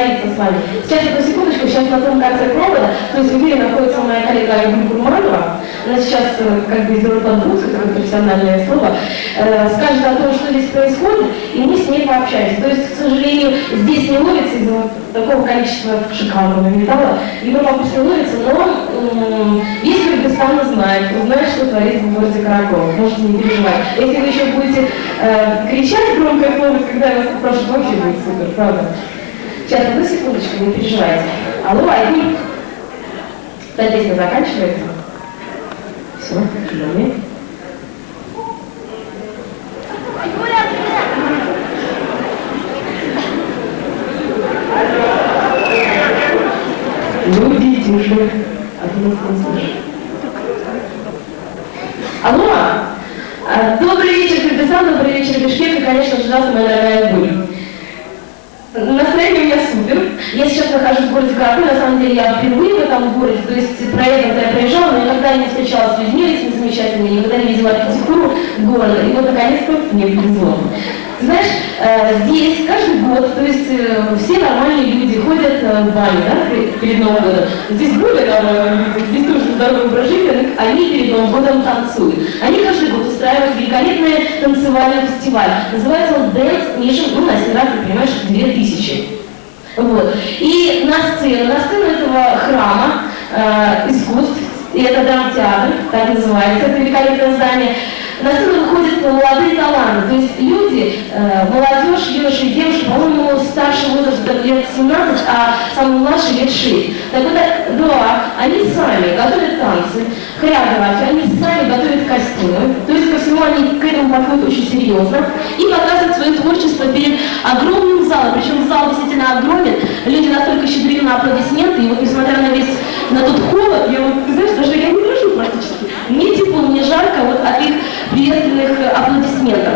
договориться с вами. Сейчас, одну секундочку, сейчас на том конце провода, то есть в эфире находится моя коллега Айгуль Гурманова. Она сейчас как бы сделает подброс, как профессиональное слово, скажет о том, что здесь происходит, и мы с ней пообщаемся. То есть, к сожалению, здесь не ловится из-за вот такого количества шикарного металла, его папусь не ловится, но весь Кыргызстан знает, узнает, что творится в городе Каракол. Можете не переживать. Если вы еще будете кричать громко и громко, когда я вас попрошу, вообще будет супер, правда. Сейчас, одну секундочку, не переживайте. Алло, Айгуль. Та песня заканчивается. Все, ждем. Люди тише, а ты нас не слышишь. Алло, добрый вечер, Кыргызстан, добрый вечер, Бишкек, и, конечно же, моя дорогая Айгуль. Настроение у меня супер. Я сейчас нахожусь в городе Караколь, на самом деле я впервые в этом городе, то есть проектом я приезжала, но никогда не встречалась с людьми этими замечательными, никогда не видела архитектуру города, и вот наконец-то мне повезло. Знаешь, здесь каждый год, то есть все нормальные люди ходят в баню, да, перед Новым годом. Здесь более нормальные люди, здесь тоже здоровый образ жизни, они перед Новым годом танцуют. Они каждый год устраивают великолепный танцевальный фестиваль. Называется он Dance Mission, ну, на сей раз, ты понимаешь, 2000. Вот. И на сцену этого храма искусств, и это драмтеатр, так называется, это великолепное здание, на сцену выходят молодые таланты, то есть люди, молодежь, юноши и девушки, по-моему, старший возраст лет 17, а самый младший лет 6. Так вот, да, они сами готовят танцы, хореографию, они сами готовят костюмы, то есть ко всему они к этому подходят очень серьезно и показывают свое творчество перед огромным залом, причем зал действительно огромен, люди настолько щедры на аплодисменты, и вот несмотря на тот холод, я вот, ты знаешь, даже я не дрожу практически, мне тепло, мне жарко вот от их приветственных аплодисментов.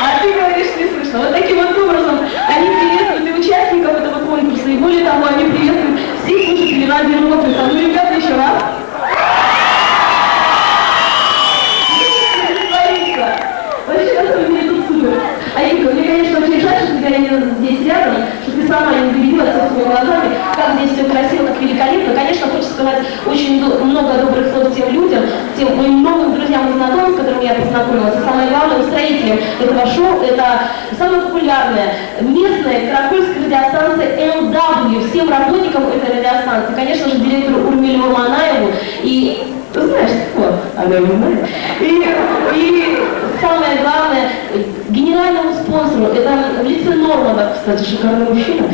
А ты говоришь, не слышно. Вот таким вот образом они приветствуют и участников этого конкурса, и более того, они приветствуют всех слушателей радио Рокфеллера. Ну, ребята, еще раз. Вообще, на самом деле, тут супер. Айгуль, мне, конечно, очень жаль, что тебя не здесь рядом, что ты сама не увидела собственными глазами, как здесь все красиво, как великолепно. Конечно, хочется сказать очень много добрых слов тем людям, тем моим новым друзьям и знакомым, с которыми я познакомилась. И самое главное, устроителем этого шоу, это самая популярная местная каракольская радиостанция MW, всем работникам этой радиостанции, конечно же, директору Урмилю Манаеву и... Ты знаешь, вот, она его знает. И самое главное, генеральному спонсору, это в лице Нормана, кстати, шикарный мужчина.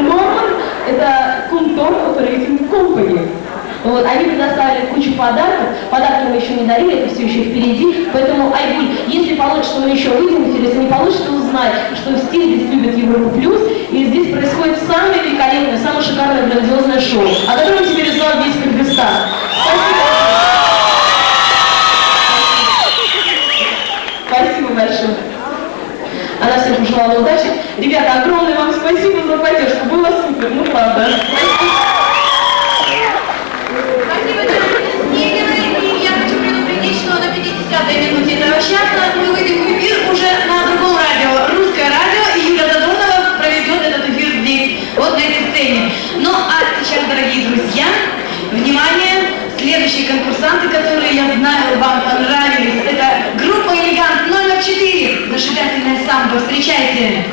Норман – это Кунтор Operating Company. Вот, они предоставили кучу подарков, подарки мы еще не дарили, это все еще впереди, поэтому, Айгуль, если получится, мы еще выйдем в эфир, если не получится, узнай, что в стиле здесь любят Европу Плюс, и здесь происходит самое великолепное, самое шикарное, грандиозное шоу, о котором теперь знал весь Кыргызстан. Спасибо большое. Она всем пожелала удачи. Ребята, огромное вам спасибо за поддержку. Было супер, ну правда. Спасибо, и я хочу предупредить, что на 50-й минуте этого часа мы выйдем в эфир уже на другом радио, русское радио, и Юля Додонова проведет этот эфир здесь, вот на этой сцене. Ну а сейчас, дорогие друзья, внимание! Следующие конкурсанты, которые, я знаю, вам понравились, это группа «Элегант» номер 4. Зажигательная самбо. Встречайте!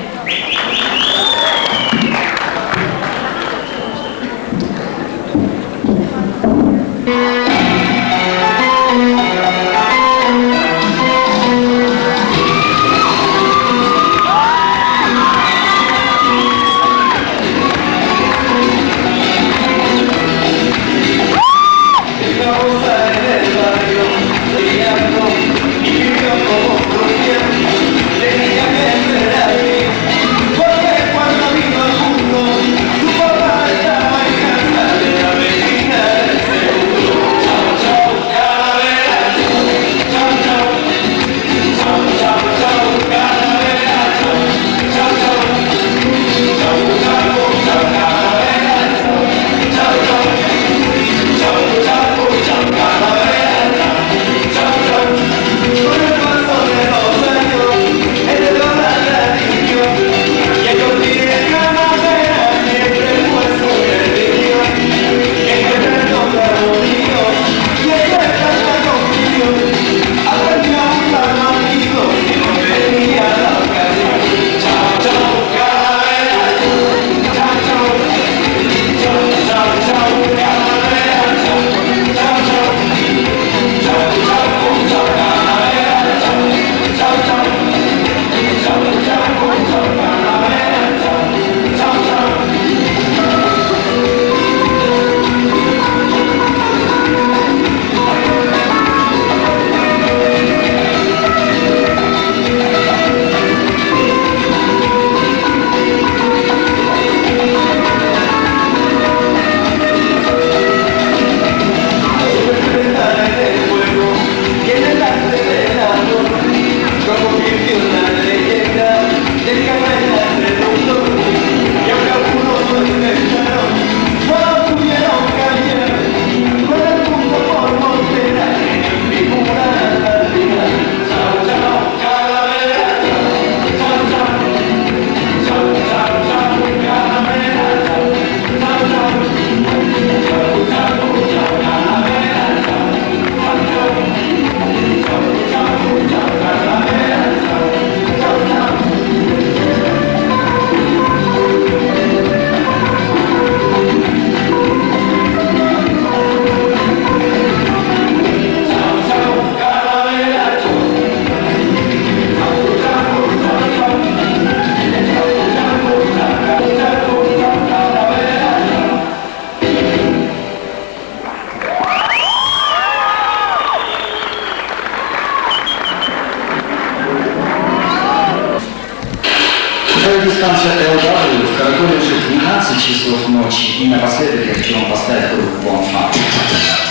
радиостанция LW, в Караколе уже 12 часов ночи. И напоследок я хочу вам поставить группу Bonfire.